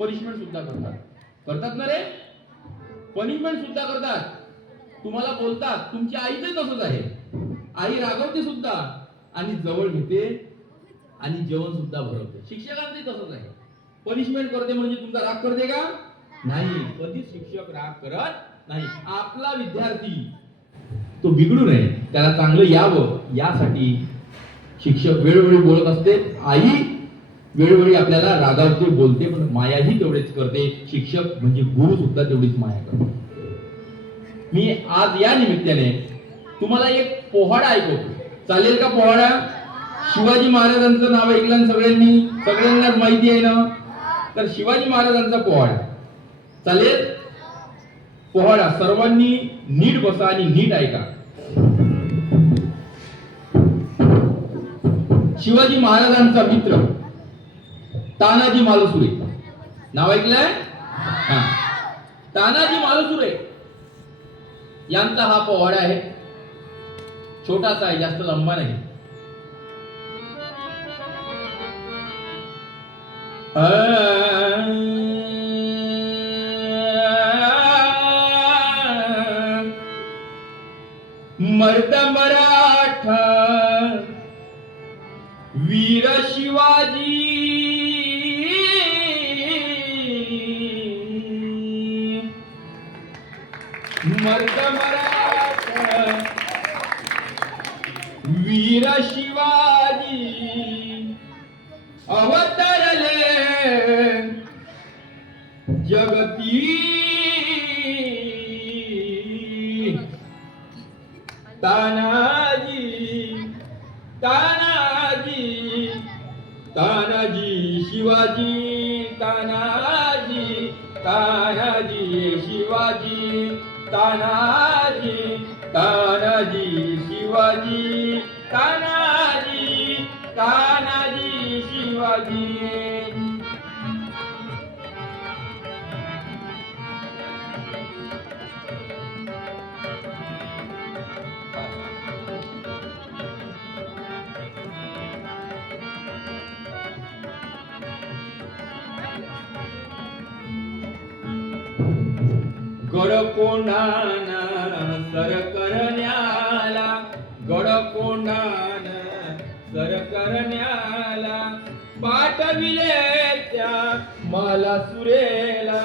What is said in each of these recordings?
Punishment सुद्धा करतात. करतात ना रे, पनिशमेंट सुद्धा करतात. तुम्हाला बोलतात. तुमची आईच तसंच आहे. आई रागवते सुद्धा आणि जवळ घेते आणि जेवण सुद्धा भरवते. शिक्षकांचे तसंच आहे. पनिशमेंट करते म्हणजे तुमचा राग करते का? नाही, कधीच शिक्षक राग करत नाही. आपला विद्यार्थी तो बिघडू नये, त्याला चांगलं यावं यासाठी शिक्षक वेळोवेळी बोलत असते. आई वेळोवेळी आपल्याला रागावते, बोलते, पण मायाही तेवढेच करते. शिक्षक म्हणजे गुरु सुद्धा तेवढीच माया करतो. मी आज या निमित्ताने तुम्हाला एक पोवाडा ऐकवतो. चालेल का पोवाडा? शिवाजी महाराजांचं नाव ऐकलं ना सगळ्यांना माहिती आहे ना. तर शिवाजी महाराजांचा पोवाडा चालेल. पोवाडा सर्वांनी नीट बसा आणि नीट ऐका. शिवाजी महाराजांचा मित्र तानाजी मालुसरे, नाव ऐकलंय? तानाजी मालुसरे यांचा हा पोवाडा आहे. छोटासा आहे, जास्त लंबा नाही. मर्द मराठा वीर शिवाजी, मर्द मराठा वीर शिवाजी अवतरले जगती. तानाजी तानाजी तानाजी शिवाजी, तानाजी तानाजी शिवाजी, तानाजी तानाजी शिवाजी, तानाजी तानाजी शिवाजी. गड कोंडाना सर करण्याला, गड कोंडाना सर करण्याला, पाठविले त्या मला सुरेला,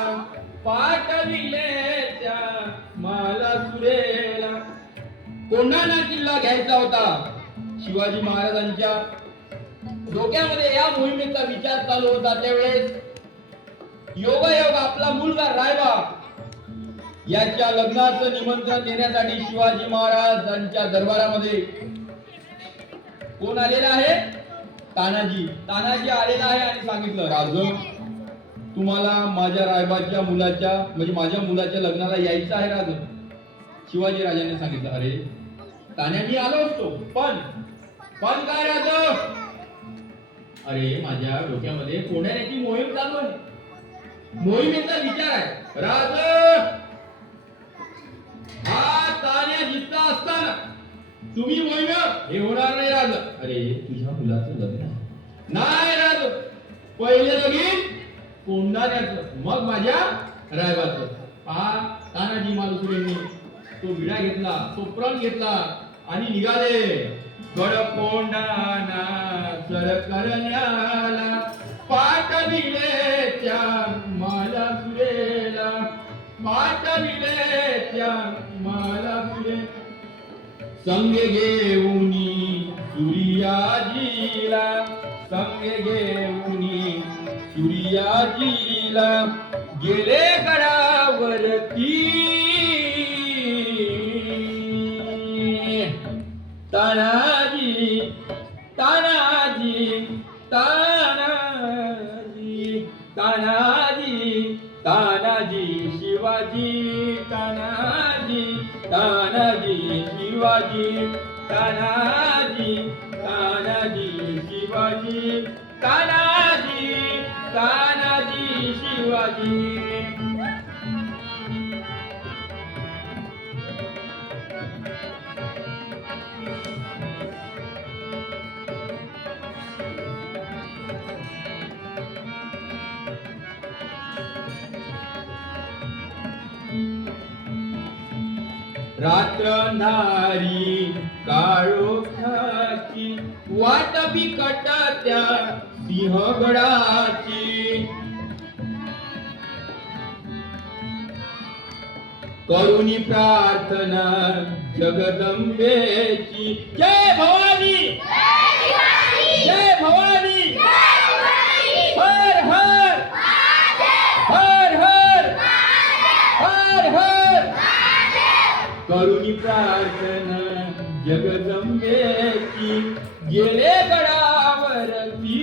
पाठविले त्या मला सुरेला. कोंढाणा किल्ला घ्यायचा होता. शिवाजी महाराजांच्या डोक्यामध्ये या मोहिमेचा विचार चालू होता. त्यावेळेस योगायोग आपला मुलगा रायबा याच्या लग्नाचं निमंत्रण देण्यासाठी शिवाजी महाराजांच्या दरबारामध्ये कोण आलेला आहे? तानाजी. तानाजी आलेला आहे आणि सांगितलं, राज तुम्हाला माझ्या रायबाच्या मुलाच्या म्हणजे माझ्या मुलाच्या लग्नाला यायचं आहे राज. शिवाजी राजांनी सांगितलं, अरे तान्या मी आलो असतो, पण काय राज? अरे माझ्या डोक्यामध्ये कोंढाण्याची मोहीम चालू आहे, मोहिमेचा विचार आहे. राज हा तान्या जिंकता असताना तुम्ही मोहीम हे होणार नाही राज. अरे तुझ्या मुलाचं लग्न नाही राज, पहिले लगीन कोंढाण्याचं, मग माझ्या रायबाचं. हा तानाजी मालुसरेंनी तो विडा घेतला, तो प्रण घेतला आणि निघाले. गड कोंढाणा सर करण्याला, पाठविले त्या मला सुरेला, पाठविले त्या मला सुरे. संगे घेऊनी सूर्याजीला, संगे घेऊनी सूर्याजीला, गेले गडावरती. तानाजी तानाजी तानाजी तानाजी तानाजी शिवाजी, तानाजी तानाजी शिवाजी, तानाजी तानाजी शिवाजी, तानाजी तानाजी शिवाजी. रात्र अंधारी काळोखाची वाट बिकट त्या सिंहगडाची करुणी प्रार्थना जगदंबेची जय भवानी जय भवानी हर हर हर हर हर हर करुणी प्रार्थना जगदंबेची गेले गडावरती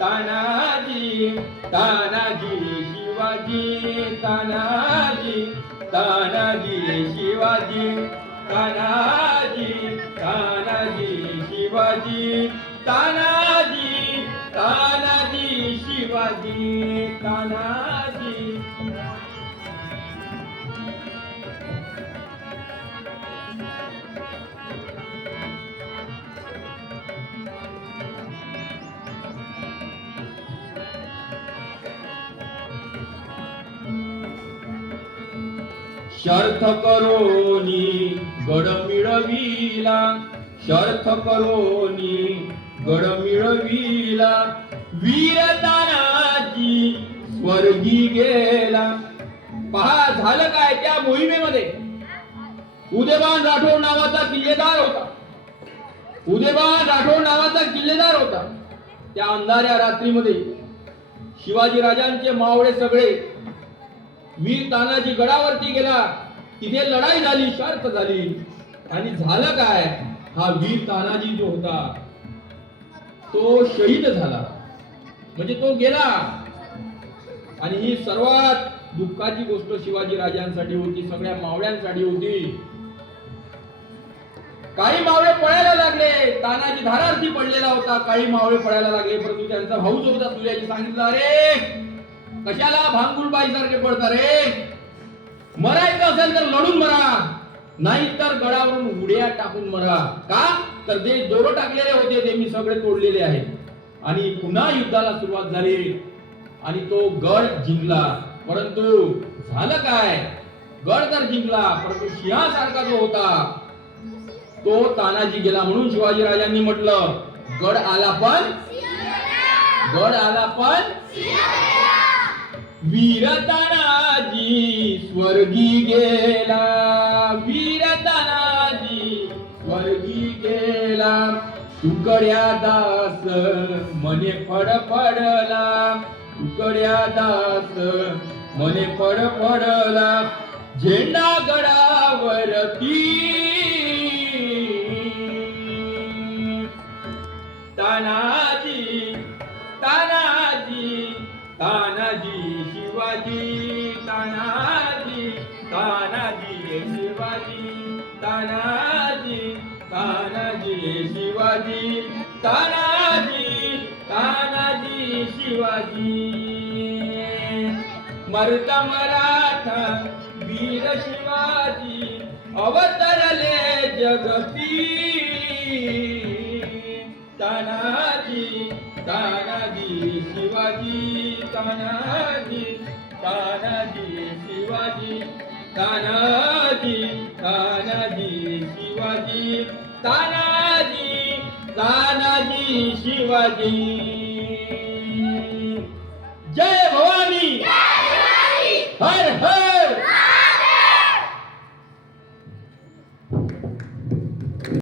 तानाजी तानाजी शिवाजी तानाजी तानाजी शिवाजी तानाजी तानाजी शिवाजी तानाजी तानाजी शिवाजी तानाजी शर्थ करोनी गड मिळविला शर्थ करोनी गड मिळविला वीर तानाजी स्वर्गी गेला. पहा झालं काय त्या मोहिमेमध्ये. उदयभान राठोड नावाचा किल्लेदार होता. उदयभान राठोड नावाचा किल्लेदार होता. त्या अंधाऱ्या रात्रीमध्ये शिवाजी राजांचे मावळे सगळे वीर तानाजी गडावरती गेला. तिथे लढाई झाली, शर्त झाली. आणि झालं काय, हा वीर तानाजी जो होता तो शहीद झाला. म्हणजे तो गेला. आणि ही सर्वात दुःखाची गोष्ट शिवाजी राजांसाठी होती, सगळ्या मावळ्यांसाठी होती. काही मावळे पळायला लागले. तानाजी धारार्थी पडलेला होता. काही मावळे पळायला लागले. परंतु त्यांचा भाऊ जो होता सूर्याजी सांगितलं, अरे कशाला भांगुलबाई सारखे पडता रे. मरायचं असेल तर लढून मरा, नाही तर गडावरून उड्या टाकून मरा. का तर ते दोरं टाकलेले होते ते मी सगळे तोडलेले आहे. आणि पुन्हा युद्धाला सुरुवात झाली आणि तो गड जिंकला. परंतु झालं काय, गड तर जिंकला परंतु सिंहासारखा जो होता तो तानाजी गेला. म्हणून शिवाजी राजांनी म्हटलं, गड आला पण गड आला पण वीर तानाजी स्वर्गी गेला. वीर तानाजी स्वर्गी गेला. तुकड्या दास मने फडफडला. तुकड्या दास मने फडफडला. झेंडा गडावरती तानाजी तानाजी तानाजी शिवाजी तानाजी तानाजी शिवाजी तानाजी तानाजी शिवाजी तानाजी तानाजी शिवाजी. मरता मराठा वीर शिवाजी अवतरले जगती. तानाजी तानाजी शिवाजी तानाजी तानाजी शिवाजी तानाजी तानाजी शिवाजी तानाजी तानाजी शिवाजी. जय भवानी हर हर